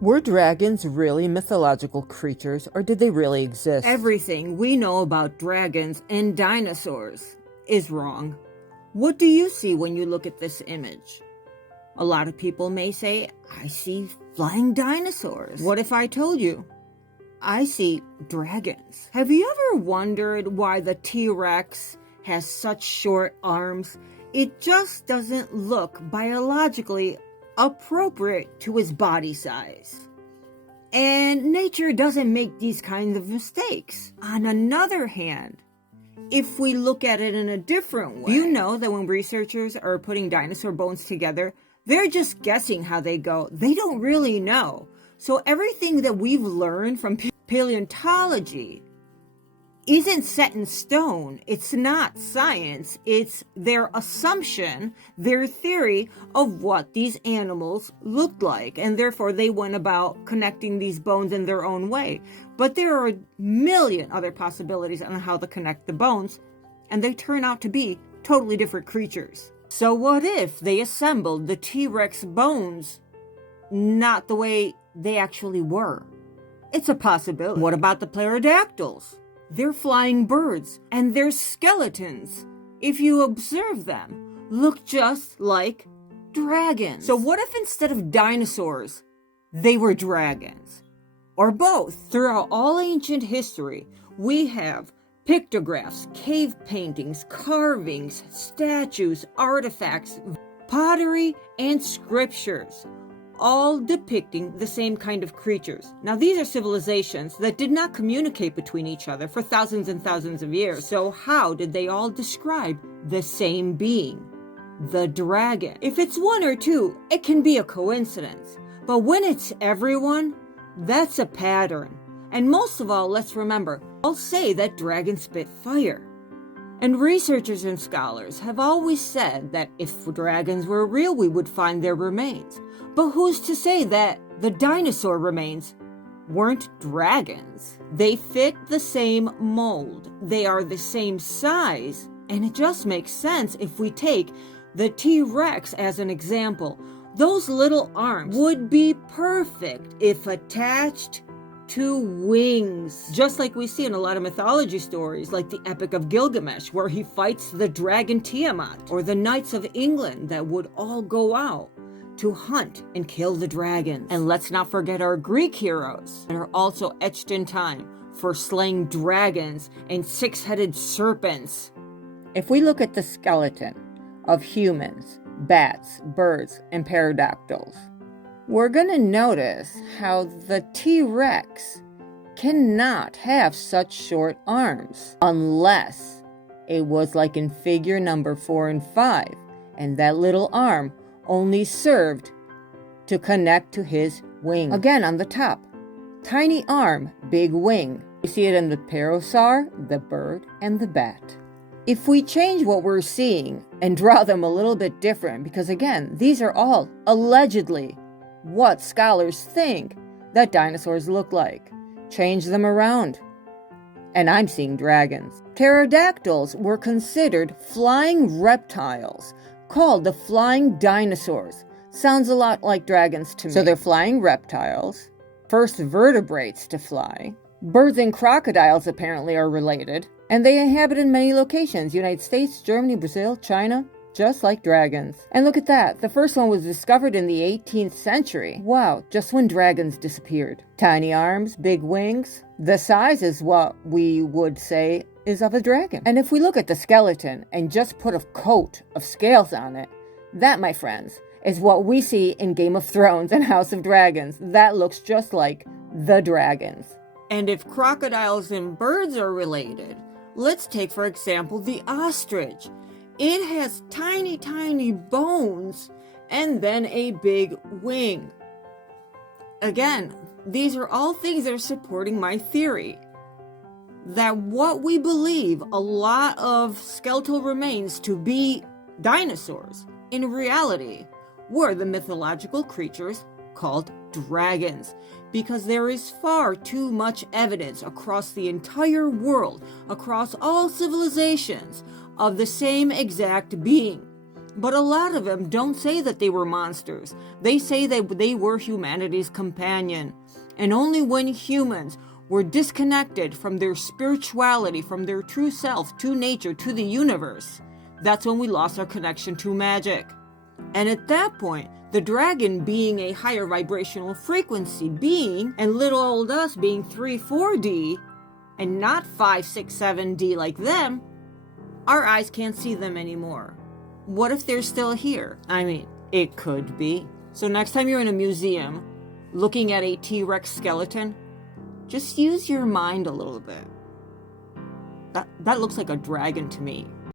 Were dragons really mythological creatures, or did they really exist? Everything we know about dragons and dinosaurs is wrong. What do you see when you look at this image? A lot of people may say, I see flying dinosaurs. What if I told you? I see dragons. Have you ever wondered why the T-Rex has such short arms? It just doesn't look biologically appropriate to his body size. And nature doesn't make these kinds of mistakes. On another hand, if we look at it in a different way, you know that when researchers are putting dinosaur bones together, they're just guessing how they go. They don't really know. So everything that we've learned from paleontology isn't set in stone. It's not science. It's their assumption, their theory of what these animals looked like. And therefore, they went about connecting these bones in their own way. But there are a million other possibilities on how to connect the bones, and they turn out to be totally different creatures. So what if they assembled the T-Rex bones not the way they actually were? It's a possibility. What about the pterodactyls? They're flying birds, and their skeletons, if you observe them, look just like dragons. So what if instead of dinosaurs, they were dragons? Or both? Throughout all ancient history, we have pictographs, cave paintings, carvings, statues, artifacts, pottery, and scriptures, all depicting the same kind of creatures. Now, these are civilizations that did not communicate between each other for thousands and thousands of years. So how did they all describe the same being? The dragon. If it's one or two, it can be a coincidence. But when it's everyone, that's a pattern. And most of all, let's remember, all say that dragons spit fire. And researchers and scholars have always said that if dragons were real, we would find their remains. But who's to say that the dinosaur remains weren't dragons? They fit the same mold. They are the same size. And it just makes sense if we take the T-Rex as an example. Those little arms would be perfect if attached to wings. Just like we see in a lot of mythology stories, like the Epic of Gilgamesh, where he fights the dragon Tiamat, or the Knights of England that would all go out to hunt and kill the dragon. And let's not forget our Greek heroes that are also etched in time for slaying dragons and six-headed serpents. If we look at the skeleton of humans, bats, birds, and pterodactyls, we're going to notice how the T-Rex cannot have such short arms unless it was like in figure number 4 and 5, and that little arm only served to connect to his wing. Again, on the top, tiny arm, big wing. You see it in the Pterosaur, the bird, and the bat. If we change what we're seeing and draw them a little bit different, because again, these are all allegedly what scholars think that dinosaurs look like. Change them around, and I'm seeing dragons. Pterodactyls were considered flying reptiles, called the flying dinosaurs. Sounds a lot like dragons to me. So they're flying reptiles, first vertebrates to fly. Birds and crocodiles apparently are related, and they inhabit in many locations: United States, Germany, Brazil, China, just like dragons. And look at that, the first one was discovered in the 18th century. Wow, just when dragons disappeared. Tiny arms, big wings. The size is what we would say is of a dragon. And if we look at the skeleton and just put a coat of scales on it, that, my friends, is what we see in Game of Thrones and House of Dragons. That looks just like the dragons. And if crocodiles and birds are related, let's take, for example, the ostrich. It has tiny, tiny bones and then a big wing. Again, these are all things that are supporting my theory that what we believe a lot of skeletal remains to be dinosaurs, in reality, were the mythological creatures called dragons, because there is far too much evidence across the entire world, across all civilizations, of the same exact being. But a lot of them don't say that they were monsters. They say that they were humanity's companion. And only when humans were disconnected from their spirituality, from their true self, to nature, to the universe, that's when we lost our connection to magic. And at that point, the dragon being a higher vibrational frequency being, and little old us being 3-4D, and not 5-6-7D like them, our eyes can't see them anymore. What if they're still here? I mean, it could be. So next time you're in a museum, looking at a T-Rex skeleton, just use your mind a little bit. That looks like a dragon to me.